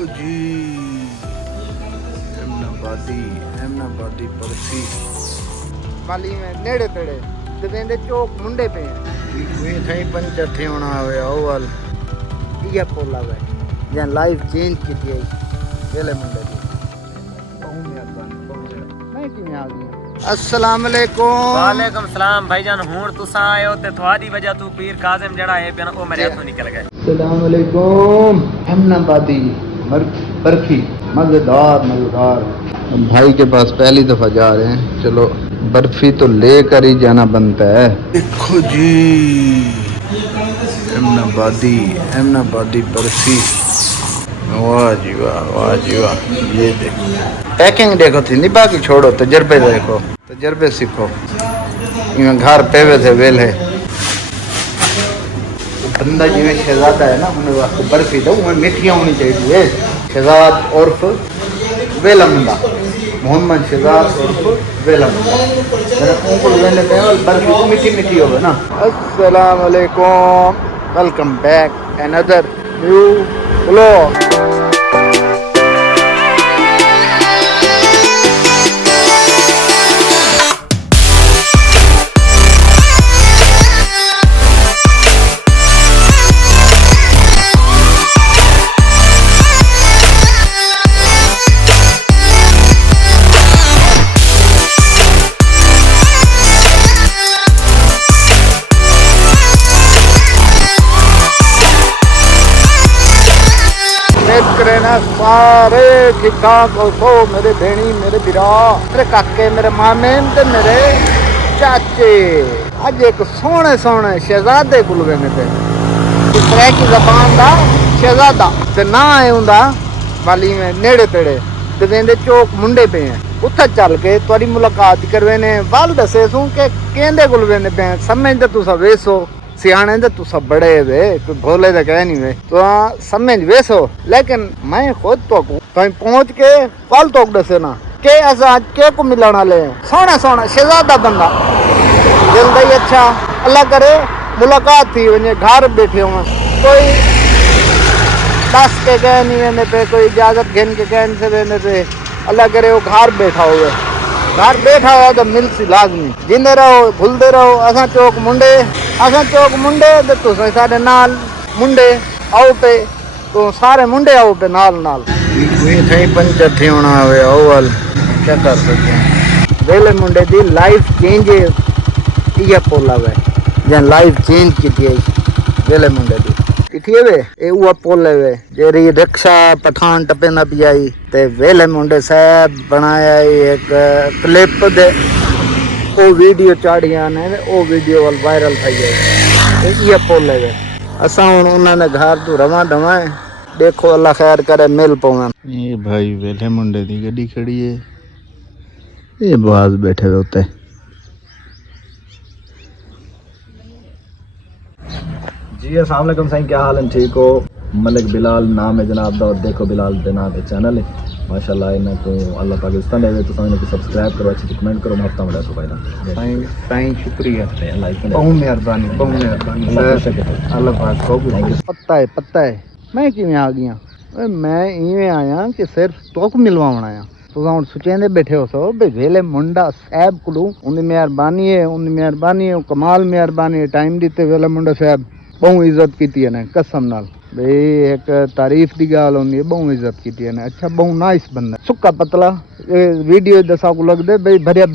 देखो जी एमनाबादी बर्फी माली में नेड़े तेड़े दवेंदे चौक मुंडे पे कोई थई पंचर थे होना आवे ओवल ये पोला वे या लाइफ चेंज की थी वेले मुंडे दी मैं किवें आ गई अस्सलाम वालेकुम। वालेकुम सलाम भाईजान। हुण तुसा आयो ते थवादी वजह तू पीर काजिम जड़ा है पेन ओ मेरे हाथों निकल गए। अस्सलाम वालेकुम। एमनाबादी बर्फी मजेदार भाई के पास पहली दफा जा रहे हैं, चलो बर्फी तो लेकर ही जाना बनता है। देखो जी एमनाबादी बर्फी, वाह जी वाह। ये देखो पैकिंग देखो थी नहीं, बाकी छोड़ो, तजर्बे देखो, तजर्बे सीखो। इवें घर पेवे थे वेले बंदा जिवें शहजादा है ना, उन्हें वास्ते बर्फी दो उन्हें मिठियाँ होनी चाहिए। शहजाद उर्फ वेला मुंडा, मोहम्मद शहजाद उर्फ वेला मुंडा, बर्फी तो मीठी होवे ना। अस्सलाम वालेकुम, welcome back another new vlog. ना सारे ठीक ठाक हो मेरे भेणी, मेरे बिरा, मेरे काके, मेरे मामे ते मेरे चाचे। अज एक सोहने शहजादे को लगे थे, तरह की जबान दा शहजादा ते ना है उंदा वाली में नेड़े तेड़े दवेंदे चौक मुंडे पे हैं। उत्थे चल के तुहाडी मुलाकात करवेने, वल दसे सूं के केंदे कोल वेंदे पे। समझदे तुसा वेसो सियाने दे तुसा बड़े वे, कोई भोले दे कह नहीं वे, तो समझ वेसो, लेकिन मैं खुद तो पहुंच के पल तो दसे ना के अस आज के को मिलने वाले हैं। सोना शहजादा बंदा, दिल दा ही अच्छा, अल्लाह करे मुलाकात थी वने, घर बैठे हुए कोई दस के कह नहीं वेंदे पे, कोई इजाजत घिन के कह से वेंदे पे। अल्लाह करे वो घर बैठा हुए, घर बैठा हुआ तो मिल सी लाजमी। जिंदे रहो भूलते रहो। असा चौक मुंडे ते तुस साडे नाल मुंडे आओ पे, तो सारे मुंडे आओ पे नाल कोई थई पंचर थे होना आवे ओवल क्या कर सकते हैं। वेले मुंडे दी लाइफ चेंज ये पोला वे जन लाइफ चेंज की थी वेले मुंडे दी किथे वे ए उआ पोले वे जेरी रिक्शा पठान टपे ना पियाई ते वेले मुंडे साहब बनाया एक क्लिप दे ओ वीडियो चाड़िया ने, ओ वीडियो वायरल थी गई। ये पोले वे असा हुण उन्होंने घर तू रवा दवा है, देखो अल्लाह खैर करे मिल पावे। ये भाई वेले मुंडे दी गड्डी खड़ी है, ये बाज बैठे हुए उत्ते। जी अस्सलाम वालेकुम साईं, क्या हाल है? ठीक हो? मलिक बिलाल नाम है जनाब दा, और देखो बिलाल दे नाम पे चैनल है माशाल्लाह। इन्हें को अल्लाह पाकिस्तान दे तो इन्हें को सब्सक्राइब करो, अच्छी कमेंट करो, मुफ्त में तो भाई साईं शुक्रिया, बहुत मेहरबानी अल्लाह पाक को पता है मैं किवें आ गया। मैं इवें आया कि सिर्फ तोक मिलवावण आया। तुम हुण सोचेंदे बैठे हो सो भाई वेले मुंडा साहब को उन्हें मेहरबानी है, कमाल मेहरबानी है, टाइम दीते वेले मुंडा साहब बहुत इज्जत की है कसम नाल। भाई एक तारीफ की गाल होंगी है, बहुत इज्जत की है। अच्छा बहुत नाइस बंदा, सुक्का पतला वीडियो दसा को लगदे भाई भरिया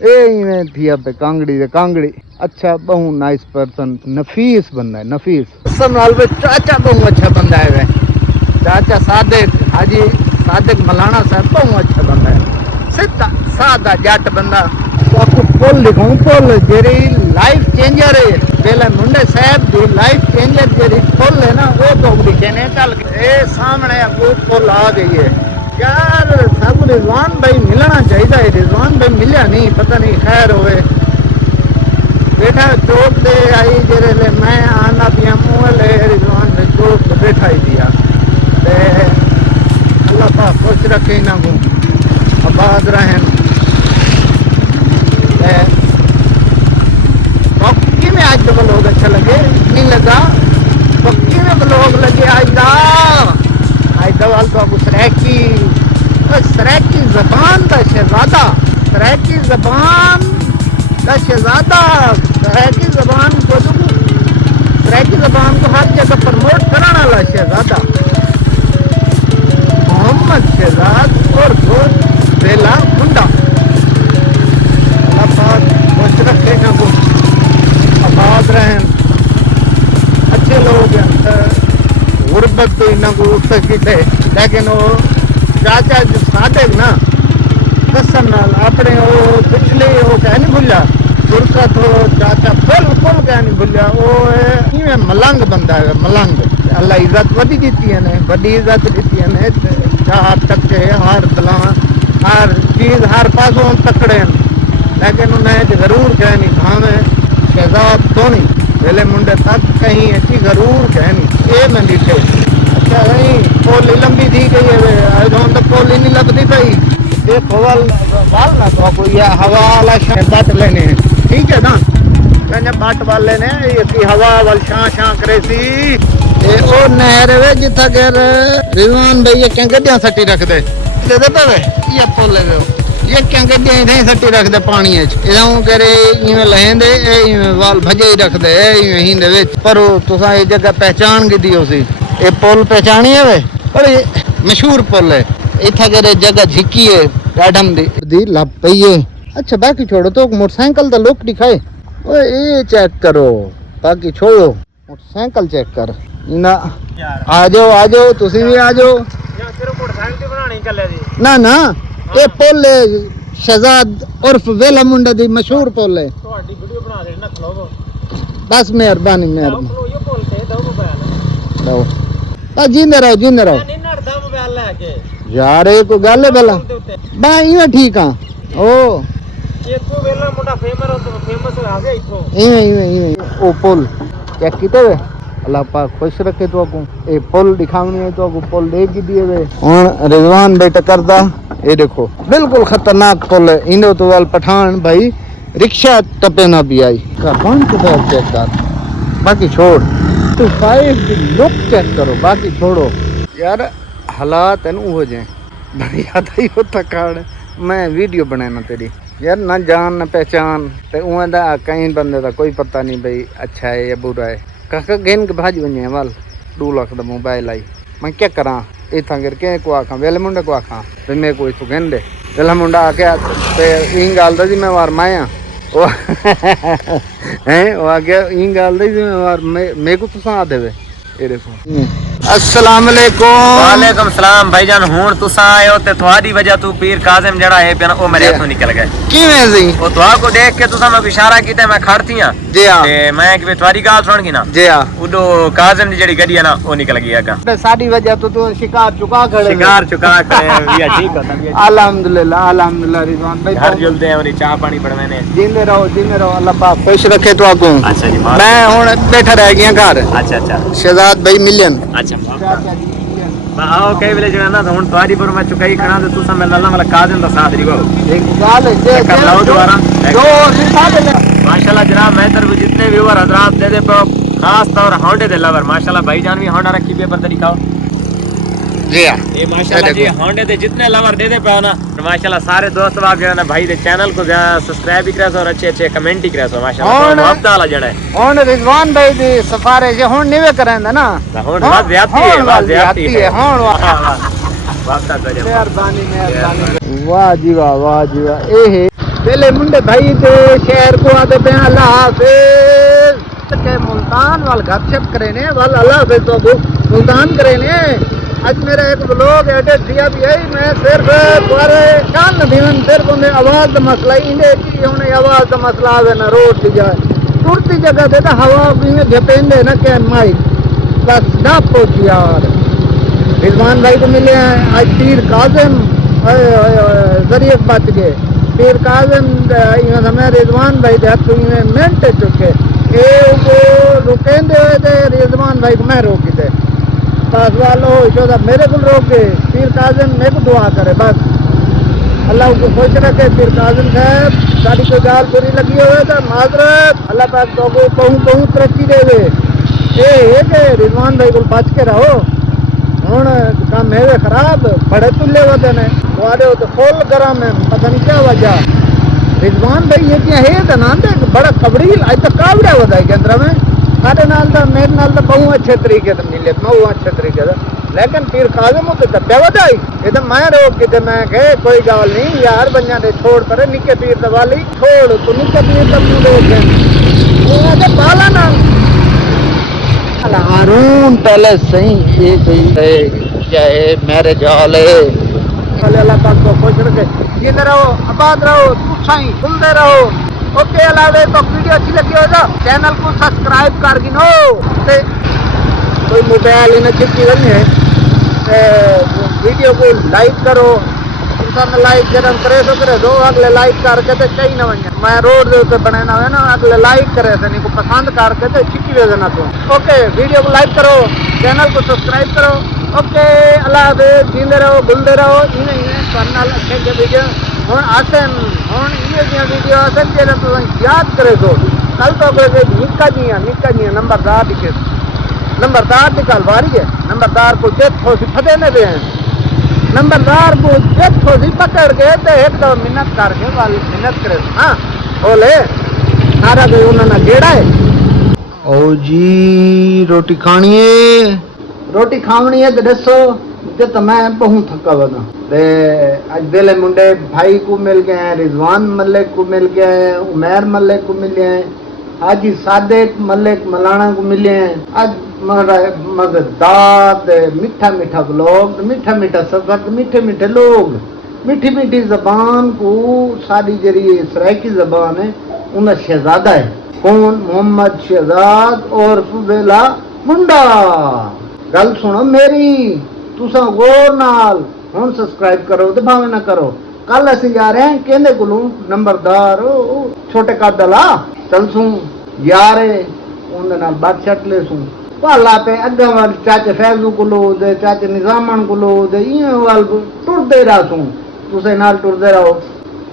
इवें थिया पे कांगड़ी। अच्छा बहुत नाइस पर्सन, नफीस बंदा है, नफीस कसम नाल। चाचा बहुत अच्छा बंदा है, चाचा सादिक हाजी सादिक मलाना साहब बहुत अच्छा बंदा है, सीधा सादा जट बंदा। आपको पुल लिखाऊं, पुल जेरी लाइफ चेंजर है वेले मुंडे साहब दी लाइफ चेंजर जेरी पुल है ना, वो तो लिखे ने चल ए सामने वो पुल आ गई है यार। सब रिजवान भाई मिलना चाहिए, रिजवान भाई मिलिया नहीं, पता नहीं खैर होवे बैठा चौक दे आई जेरे ले मैं आना पिया मुँह ले रिजवान भाई चौक बैठा ही दिया। अल्लाह पाक खुश रखे ना को आबाद रहें। पक्की में आज तो ब्लॉग अच्छा लगे नहीं लगा, पक्की में ब्लॉग लगे आज दवाल तो आपको सरैकी जबान का शहजादा, सरैकी जबान का शहजादा, सरैकी जबान को हर जगह प्रमोट कराने वाला शहजादा मोहम्मद शहजाद और दोस्त बेला मुंडा। अल्लाह पाक खुश रखे ना को, आबाद रहें, अच्छे लोग हैं। गुरबत तो इन्हों को उठ सकते, लेकिन वो चाचा जो सादे ना कसम नाल अपने वो पिछले वो कह नहीं भूलिया, गुरकत हो चाचा बिल्कुल कह नहीं भूलिया। वो इवें मलंग बंदा है, मलंग। अल्लाह इज्जत वधी दी ने, बड़ी इज्जत दी ने। चार टक्के हर तला हर चीज़ हर पासों तकड़े, लेकिन उन्हें जरूर कहनी भावे शहजाद धोनी वेले मुंडे तक कहीं अच्छी जरूर कहनी ये मैं लिखे। अच्छा नहीं पोली लंबी थी गई है, अजों तक पोली नहीं लगती पई। देखो वाल ना तो कोई हवा वाला बट लेने, ठीक है ना, कहने बट वाले ने ये हवा वाल शां करे सी। ए ओ नहर वे जिथा कर रिजवान भाई ये क्या गड्डियां सट्टी रख दे पे ये पोले वे ये क्या गड्डियां इधर सट्टी रख दे पानी इधर करे इवें लहेंदे इवें वाल भजे ही रख दे इवें ही दे विच। पर तुसा ये जगह पहचान की दियो सी, ये पुल पहचानी है वे, बड़ी मशहूर पुल है इथा करे जगह झिकी है गाढ़म दी लप पई है। अच्छा बाकी छोड़ो तो मोटरसाइकिल तो लोग दिखाए ओए ये चेक करो, बाकी छोड़ो मोटरसाइकिल चेक कर ना। आ जाओ तुसी भी आ जाओ ना ना ये पुल शहजाद उर्फ वेला मुंडा दी मशहूर पुल है। बस मेहरबानी बस जींदे रहो यार ये कोई गल है भला मैं इवें ठीक हाँ ओ ओ पुल चेक कीते वे अल्लाह पाक खुश रखे तो आपको ये पुल दिखावनी है तो आपको पुल देख ही दिए वे। हुन रिजवान बेटा करदा ये देखो बिल्कुल खतरनाक पुल है, इंदो तो वाल पठान भाई रिक्शा टपे ना भी आई कौन किधर चेक कर, बाकी छोड़ तो फाइव दी लुक चेक करो, बाकी छोड़ो यार हालात है हो जाए बड़ी याद आई होता कारण मैं वीडियो बनाना तेरी यार ना जान ना पहचान ते उन दा कहीं बंदे दा कोई पता नहीं भाई अच्छा है या बुरा है। काका गेन के भाज वने वाल 2 लाख दा मोबाइल आई मैं क्या करा इथा करके को आखा वेले मुंडे को आखा ते मैं कोई तो गेन दे वेला मुंडा आके ते इन गाल दा जिम्मेवार माया ओ हैं ओ आगे इन गाल दा जिम्मेवार मैं को तो सा देवे ए देखो। अस्सलाम वालेकुम। वालेकुम सलाम भाईजान। हुन तुसा आयो ते थोड़ी वजह तू पीर काजिम जड़ा है पिया ओ मेरे हाथों निकल गए किवें जी ओ तुआ को देख के तुसा मैं इशारा कीता मैं खड़ती हां जी हां ते मैं कि थोड़ी गाल सुन की ना जी हां उडो काजिम दी जड़ी गड्डी है ना ओ निकल गई का ते साडी वजह तो शिकार चुका खड़े बिया ठीक होता बिया अल्हम्दुलिल्लाह रिजवान भाई घर जुलदे हैं और चाय पानी पड़वेने जींदे रहो अल्लाह पाक खुश रखे तो आपको। अच्छा जी मैं हुन बैठा रह गया घर। अच्छा शहजाद भाई मिलियन अच्छा आओ कई वेले जो ना हुन तवारी पर मैं चुकाई खड़ा ते तुसा मैं अल्लाह वाला काजिम दा साथ रिगो एक गाल है कर लाओ दोबारा दो साथ माशाल्लाह जनाब मैं तरफ जितने व्यूअर हजरात दे पे खास तौर होंडे दे लवर माशाल्लाह भाईजान भी होंडा रखी पे पर दिखाओ जी हां ये माशाल्लाह जी होंडे दे जितने लवर दे पे ना माशाल्लाह सारे दोस्त वाग जो ना भाई दे चैनल को सब्सक्राइब भी करे और अच्छे कमेंट ही करे माशाल्लाह बहुत ताला जड़ा है। हुन रिजवान भाई दी सिफारिश हुन निवे करंदा ना हुन बात ज्यादती है हुन मेहरबानी वाह जी वाह ए पहले मुंडे भाई ते शहर को आते पे अल्लाह हाफिज के मुल्तान वाल गपशप करे ने वाल अल्लाह हाफिज तो मुल्तान करे ने। आज मेरा एक ब्लॉग एडिट दिया भी है मैं सिर्फ बारे कान नदीन सिर्फ उन्हें आवाज का मसला ही इंदे की उन्हें आवाज का मसला आवे ना रोड की जाए टूटती जगह देता हवा भी में झपेंदे ना क्या माइक बस ना पहुंची यार। रिजवान भाई को मिले हैं आज पीर काजिम जरिए बच गए पीर काजिम हमें रिजवान भाई हाथ में मिनट चुके ये रुकेंदे हुए थे रिजवान भाई को मैं रोकी थे बस वालो चौदह मेरे को रोक के पीर काजिम मेरे को दुआ करे बस अल्लाह को खुश रखे। पीर काजिम साहब सारी कोई गाल पूरी लगी हुए तो माजरत अल्लाह पाक तो को कहूँ तरक्की दे ये है कि रिजवान भाई को बच के रहो ਹੁਣ ਕੰਮ है खराब बड़े तुल्ले वदे ने वाले तो फुल गरम है पता नहीं क्या वजह रिजवान भाई ये क्या है तो ना दे बड़ा कबरील आज तक कावड़ा वदा के अंदर में साडे नाल दा मेरे नाल दा बहु अच्छे तरीके से मिले बहु अच्छे तरीके से लेकिन फिर काजम ते तब्बे वदाई ये तो मैं रोक के मैं कहे कोई गल नहीं यार बन्या दे छोड़ पर निके पीर दवाली छोड़ तू निके पीर दा मुंह रोक वो दे बाला ना हारून पहले सही ये कोई है क्या है मेरे जाले अल्लाह पाक को खुश रखे जीते रहो आबाद रहो तुसाई सुनते रहो ओके अलावे तो वीडियो अच्छी लगी हो तो चैनल को सब्सक्राइब कर गिनो ते कोई मोबाइल इन्हें चिपकी नहीं है वीडियो को लाइक करो इंसान लाइक जरम करे तो करे दो अगले लाइक करके तो चाहिए ना बन मैं रोड दे ऊपर बनाना है ना अगले लाइक करे थे नहीं को पसंद करके तो छिकी दे देना तो ओके वीडियो को लाइक करो चैनल को सब्सक्राइब करो ओके अल्लाह हाफिज़ जींदे रहो बुलदे रहो इन्हें करनाल अच्छे के वीडियो हुन आसन हुन ये वीडियो आसन जे तो याद करे तो कल तो अगले निक्का जी नंबरदार दिखे नंबरदार निकाल वारी है नंबरदार को जेत हो फते ने दे नंबरदार को जेत हो पकड़ के तो एक दो मिन्नत करके वाली मिन्नत करे हाँ बोले सारा कोई उन्होंने गेड़ा है ओ जी रोटी खानी है रोटी खावनी है तो दसो तो मैं बहुत थका बना ते आज बेले मुंडे भाई को मिल गए हैं रिजवान मलिक को मिल गए हैं उमैर मलिक को मिले हैं आज ही सादिक मलिक मलाना को मिले हैं आज मजेदार मीठा मीठा ब्लॉग मीठा मीठा सफर मीठे मीठे लोग मीठी मीठी जबान को सारी जरिए सराइकी जबान है उन्हें शहजादा है कौन मोहम्मद शहजाद और बेला मुंडा गल सुनो मेरी तुसा गौर नाल हुन सब्सक्राइब करो तो भावे ना करो कल असी जा रहे हैं केंदे कोलों नंबरदार छोटे कादला चल सू यारे उन नाल बात छट ले सू पाला पे अग्गा वाल चाचे फैजू कोलो दे चाचे निजामन कोलो दे ये वाल टुरदे रहा सू तुसे नाल टुरदे रहो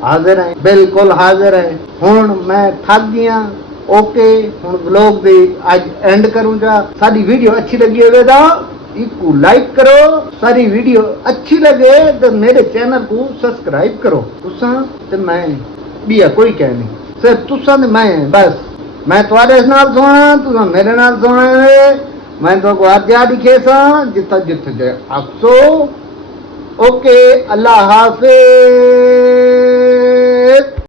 हाजिर है बिल्कुल हाजिर है हुन मैं थक गया ओके हुन व्लॉग दे आज एंड करूंगा सारी वीडियो अच्छी लगी होवे तो इसको लाइक करो सारी वीडियो अच्छी लगे तो मेरे चैनल को सब्सक्राइब करो तुसा ते मैं बिया कोई कह नहीं सिर्फ तुसा ते मैं बस मैं तुम्हारे नाल सोना तुसा मेरे नाल सोना मैं तो को हाथ दिया दिखे सा जितना जित जाए अफसो ओके अल्लाह हाफिज़।